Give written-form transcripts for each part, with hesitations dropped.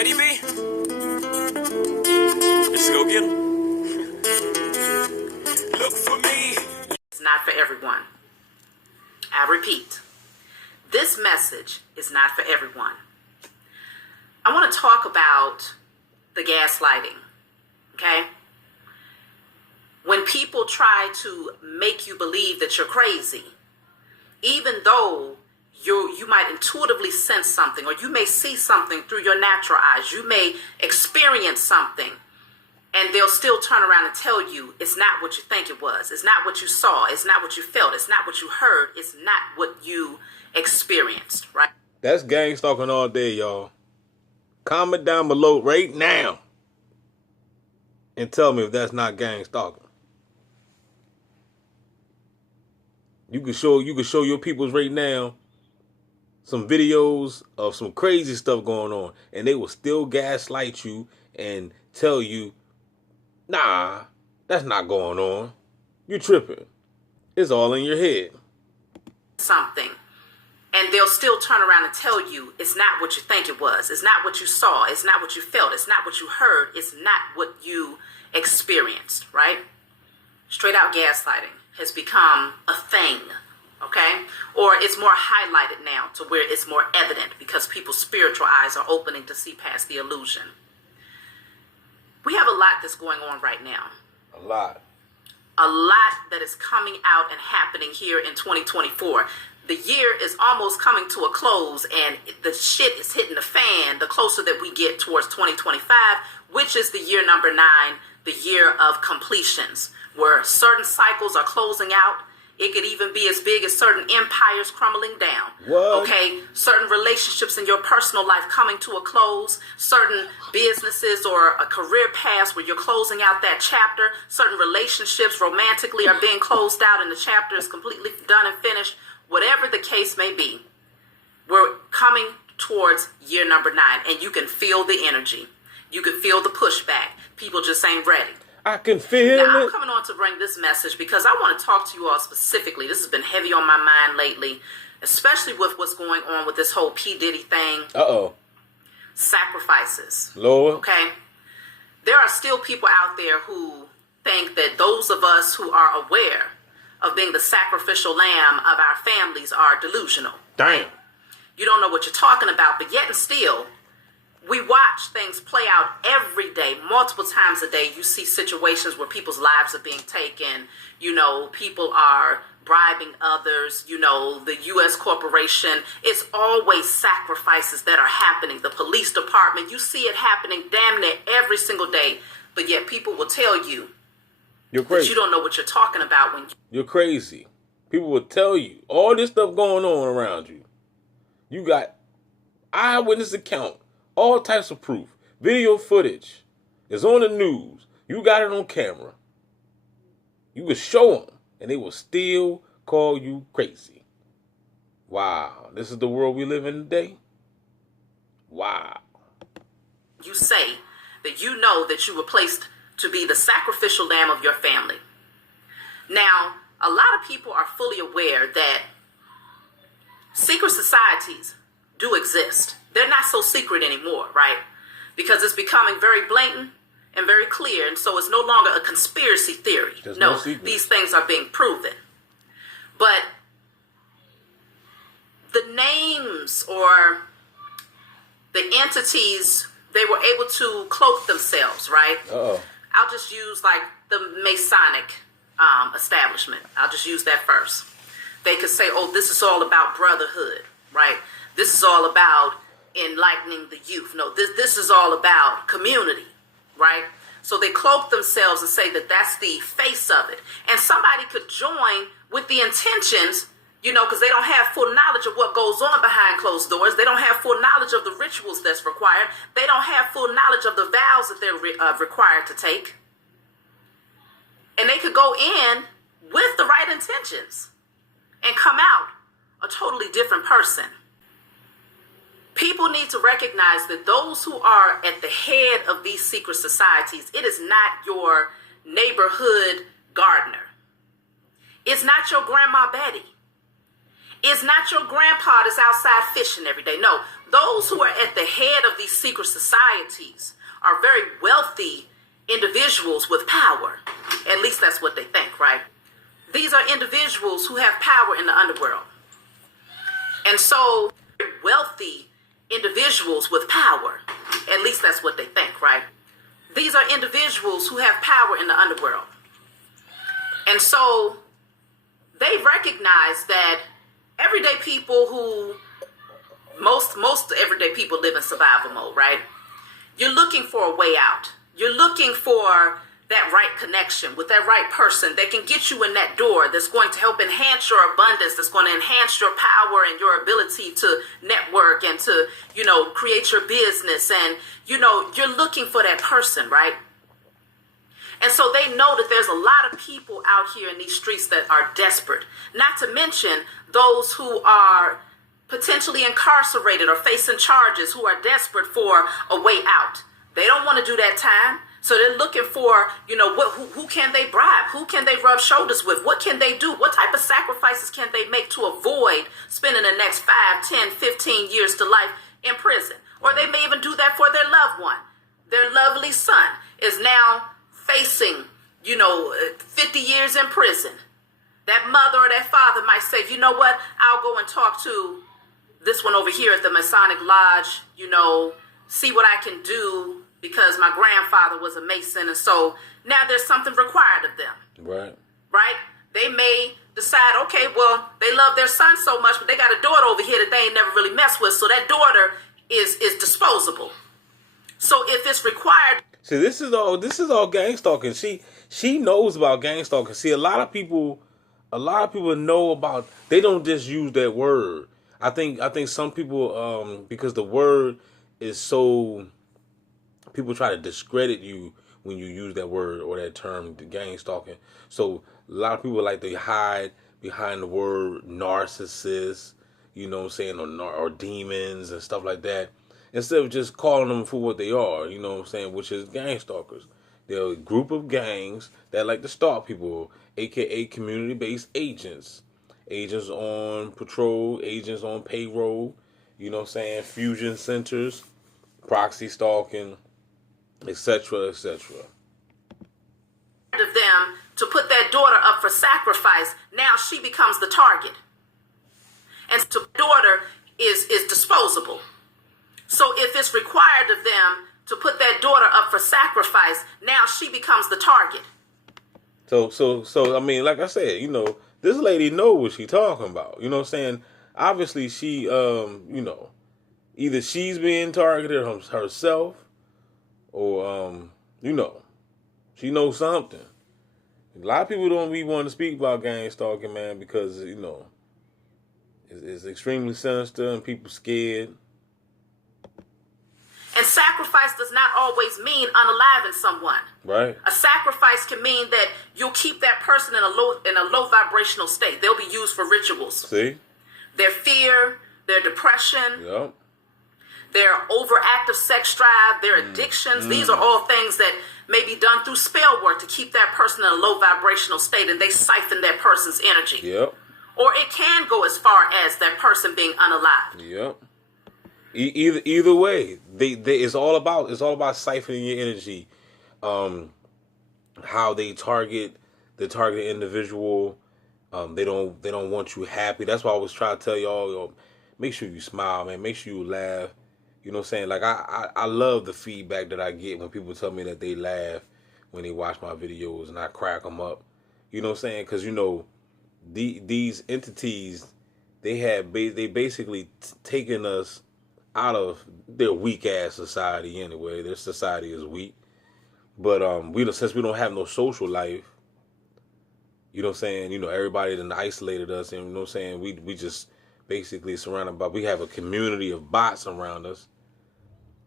ready, B? Let's go get him. Look for me. It's not for everyone. I repeat, this message is not for everyone. I want to talk about the gaslighting, okay? When people try to make you believe that you're crazy, even though you might intuitively sense something, or you may see something through your natural eyes, you may experience something, and they'll still turn around and tell you it's not what you think it was. It's not what you saw. It's not what you felt. It's not what you heard. It's not what you experienced, right? That's gang stalking all day, y'all. Comment down below right now and tell me if that's not gang stalking. You can show your peoples right now some videos of some crazy stuff going on, and they will still gaslight you and tell you, nah, that's not going on. You tripping. It's all in your head. Something. And they'll still turn around and tell you it's not what you think it was. It's not what you saw. It's not what you felt. It's not what you heard. It's not what you experienced, right? Straight out gaslighting has become a thing, okay? Or it's more highlighted now to where it's more evident because people's spiritual eyes are opening to see past the illusion. We have a lot that's going on right now. A lot. A lot that is coming out and happening here in 2024. The year is almost coming to a close, and the shit is hitting the fan the closer that we get towards 2025, which is the year number 9, the year of completions, where certain cycles are closing out. It could even be as big as certain empires crumbling down. What? Okay, certain relationships in your personal life coming to a close, certain businesses or a career path where you're closing out that chapter, certain relationships romantically are being closed out and the chapter is completely done and finished. Whatever the case may be, we're coming towards year number 9, and you can feel the energy. You can feel the pushback. People just ain't ready. I can feel Now, I'm it. coming on to bring this message because I want to talk to you all specifically. This has been heavy on my mind lately, especially with what's going on with this whole P. Diddy thing. Uh-oh. Sacrifices. Lord. Okay? There are still people out there who think that those of us who are aware of being the sacrificial lamb of our families are delusional. Damn. You don't know what you're talking about, but yet and still, we watch things play out every day, multiple times a day. You see situations where people's lives are being taken. You know, people are bribing others. You know, the U.S. corporation. It's always sacrifices that are happening. The police department, you see it happening damn near every single day, but yet people will tell you You're crazy. that you don't know what you're talking about when You're crazy. People will tell you all this stuff going on around you. You got eyewitness account, all types of proof, video footage. It's on the news. You got it on camera. You can show them, and they will still call you crazy. Wow. This is the world we live in today? Wow. you say that you know that you were placed to be the sacrificial lamb of your family. Now, a lot of people are fully aware that secret societies do exist. They're not so secret anymore, right? Because it's becoming very blatant and very clear, and so it's no longer a conspiracy theory. There's No, no secret. these things are being proven. But the names or the entities, they were able to cloak themselves, right? Uh-oh. I'll just use like the Masonic establishment. I'll just use that first. They could say, oh, this is all about brotherhood, right? This is all about enlightening the youth. No, this is all about community, right? So they cloak themselves and say that that's the face of it. And somebody could join with the intentions, you know, because they don't have full knowledge of what goes on behind closed doors. They don't have full knowledge of the rituals that's required. They don't have full knowledge of the vows that they're required to take. And they could go in with the right intentions and come out a totally different person. People need to recognize that those who are at the head of these secret societies, it is not your neighborhood gardener. It's not your grandma Betty. is not your grandpa that's outside fishing every day. No, those who are at the head of these secret societies are very wealthy individuals with power. At least that's what they think, right? These are individuals who have power in the underworld. And so, wealthy individuals with power. At least that's what they think, right? These are individuals who have power in the underworld. And so, they recognize that everyday people who, most everyday people live in survival mode, right? You're looking for a way out. You're looking for that right connection with that right person that can get you in that door, that's going to help enhance your abundance, that's going to enhance your power and your ability to network and to, create your business. And, you're looking for that person, right? And so they know that there's a lot of people out here in these streets that are desperate, not to mention those who are potentially incarcerated or facing charges, who are desperate for a way out. They don't want to do that time. So they're looking for, who can they bribe? Who can they rub shoulders with? What can they do? What type of sacrifices can they make to avoid spending the next 5, 10, 15 years to life in prison? Or they may even do that for their loved one. Their lovely son is now facing, 50 years in prison. That mother or that father might say, you know what? I'll go and talk to this one over here at the Masonic Lodge, see what I can do, because my grandfather was a Mason, and so now there's something required of them. Right. Right? They may decide, okay, well, they love their son so much, but they got a daughter over here that they ain't never really messed with, so that daughter is disposable. So if it's required... See, this is all gang stalking. She knows about gang stalking. See, a lot of people know about... They don't just use that word. I think some people, because the word is so... People try to discredit you when you use that word or that term, the gang stalking. So a lot of people like to hide behind the word narcissist, or demons and stuff like that, instead of just calling them for what they are, which is gang stalkers. They're a group of gangs that like to stalk people, aka community-based agents. Agents on patrol, agents on payroll, fusion centers, proxy stalking, etc., etc. Of them to put that daughter up for sacrifice, now she becomes the target. And so the daughter is disposable. So if it's required of them to put that daughter up for sacrifice, now she becomes the target. So I mean, like I said, this lady knows what she's talking about. Obviously she, either she's being targeted herself, or, she knows something. A lot of people don't be wanting to speak about gang stalking, man, because, it's extremely sinister and people scared. And sacrifice does not always mean unaliving someone. Right. A sacrifice can mean that you'll keep that person in a low vibrational state. They'll be used for rituals. See? Their fear, their depression. Yep. Their overactive sex drive, their addictions. These are all things that may be done through spell work to keep that person in a low vibrational state, and they siphon that person's energy. Yep. Or it can go as far as that person being unalived. Yep. Either way, it's all about siphoning your energy. How they target the targeted individual. They don't want you happy. That's why I always try to tell y'all, make sure you smile, man. Make sure you laugh. You know what I'm saying? Like, I love the feedback that I get when people tell me that they laugh when they watch my videos and I crack them up. You know what I'm saying? Because, these entities, they basically taken us out of their weak-ass society anyway. Their society is weak. But since we don't have no social life, you know what I'm saying? Everybody done isolated us, and you know what I'm saying? We just basically surrounded by, we have a community of bots around us.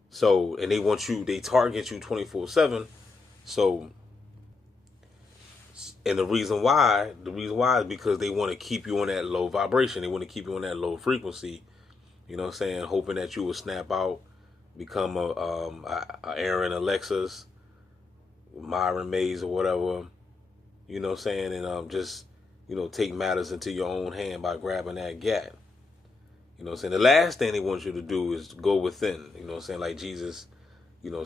So, and they target you 24/7. So, and the reason why is because they want to keep you on that low vibration. They want to keep you on that low frequency. You know what I'm saying? Hoping that you will snap out, become a Aaron Alexis, Myron Mays or whatever. You know what I'm saying? And just take matters into your own hand by grabbing that gat. You know what I'm saying? The last thing they want you to do is go within. You know what I'm saying? Like Jesus,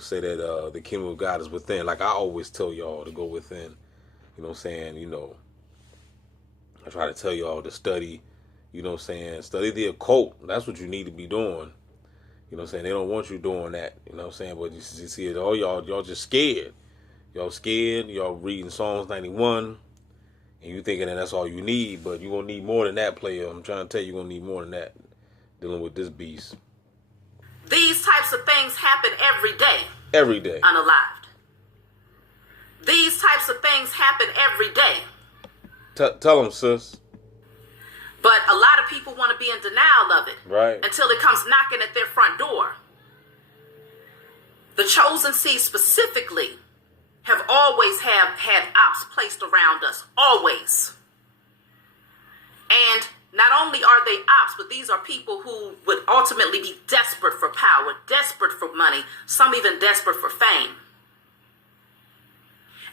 say that the kingdom of God is within. Like I always tell y'all to go within. You know what I'm saying? I try to tell y'all to study, study the occult. That's what you need to be doing. You know what I'm saying? They don't want you doing that. You know what I'm saying? But you see it all, y'all just scared. Y'all scared. Y'all reading Psalms 91. And you thinking that that's all you need. But you're going to need more than that, player. I'm trying to tell you, you're going to need more than that. Dealing with this beast. These types of things happen every day. Every day. Unalived. These types of things happen every day. Tell them, sis. But a lot of people want to be in denial of it. Right. Until it comes knocking at their front door. The chosen seed specifically have always had ops placed around us. Always. And not only are they ops, but these are people who would ultimately be desperate for power, desperate for money, some even desperate for fame.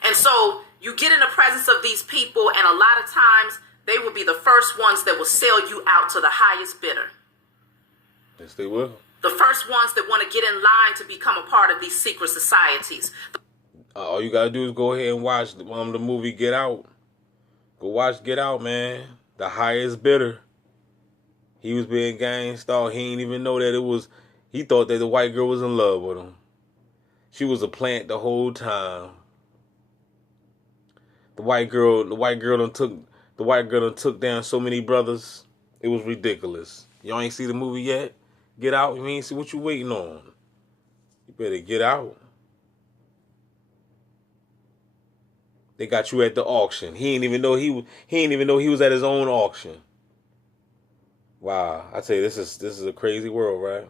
And so you get in the presence of these people, and a lot of times they will be the first ones that will sell you out to the highest bidder. Yes, they will. The first ones that want to get in line to become a part of these secret societies. All you gotta do is go ahead and watch the movie Get Out. Go watch Get Out, man. The highest bidder. He was being gang stalked. He didn't even know that it was. He thought that the white girl was in love with him. She was a plant the whole time. The white girl done took down so many brothers. It was ridiculous. Y'all ain't see the movie yet? Get Out. You ain't see what you waiting on. You better get out. They got you at the auction. He didn't even know he was at his own auction. Wow, I tell you, this is a crazy world, right?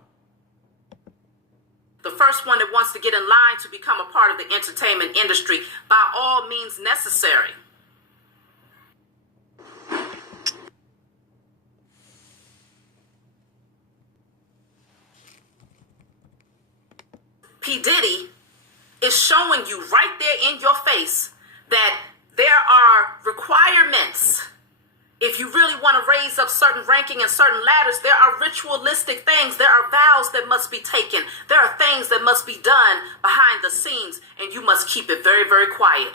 The first one that wants to get in line to become a part of the entertainment industry by all means necessary. P. Diddy is showing you right there in your face that there are requirements. If you really want to raise up certain ranking and certain ladders, there are ritualistic things. There are vows that must be taken. There are things that must be done behind the scenes, and you must keep it very, very quiet.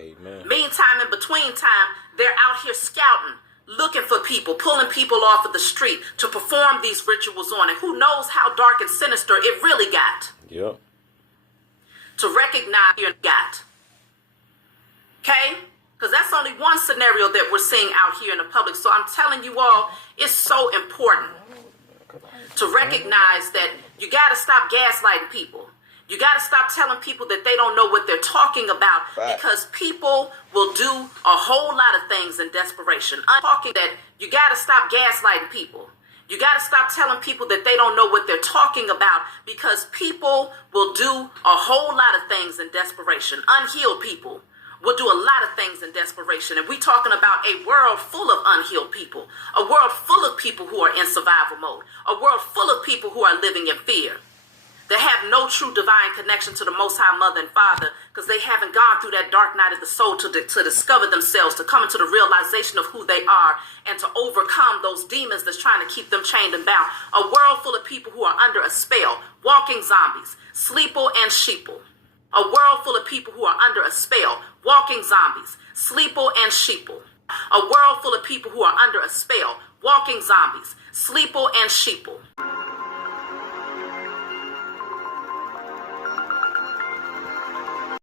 Amen. Meantime, in between time, they're out here scouting, looking for people, pulling people off of the street to perform these rituals on. And who knows how dark and sinister it really got. Yep. To recognize your got. Okay? Because that's only one scenario that we're seeing out here in the public. So I'm telling you all, it's so important to recognize that you got to stop gaslighting people. You got to stop telling people that they don't know what they're talking about. Right. Because people will do a whole lot of things in desperation. I'm talking that you got to stop gaslighting people. You got to stop telling people that they don't know what they're talking about, because people will do a whole lot of things in desperation. Unhealed people will do a lot of things in desperation. And we're talking about a world full of unhealed people, a world full of people who are in survival mode, a world full of people who are living in fear. They have no true divine connection to the Most High Mother and Father, because they haven't gone through that dark night of the soul to discover themselves, to come into the realization of who they are, and to overcome those demons that's trying to keep them chained and bound. A world full of people who are under a spell, walking zombies, sleeple and sheeple. A world full of people who are under a spell, walking zombies, sleeple and sheeple. A world full of people who are under a spell, walking zombies, sleeple and sheeple.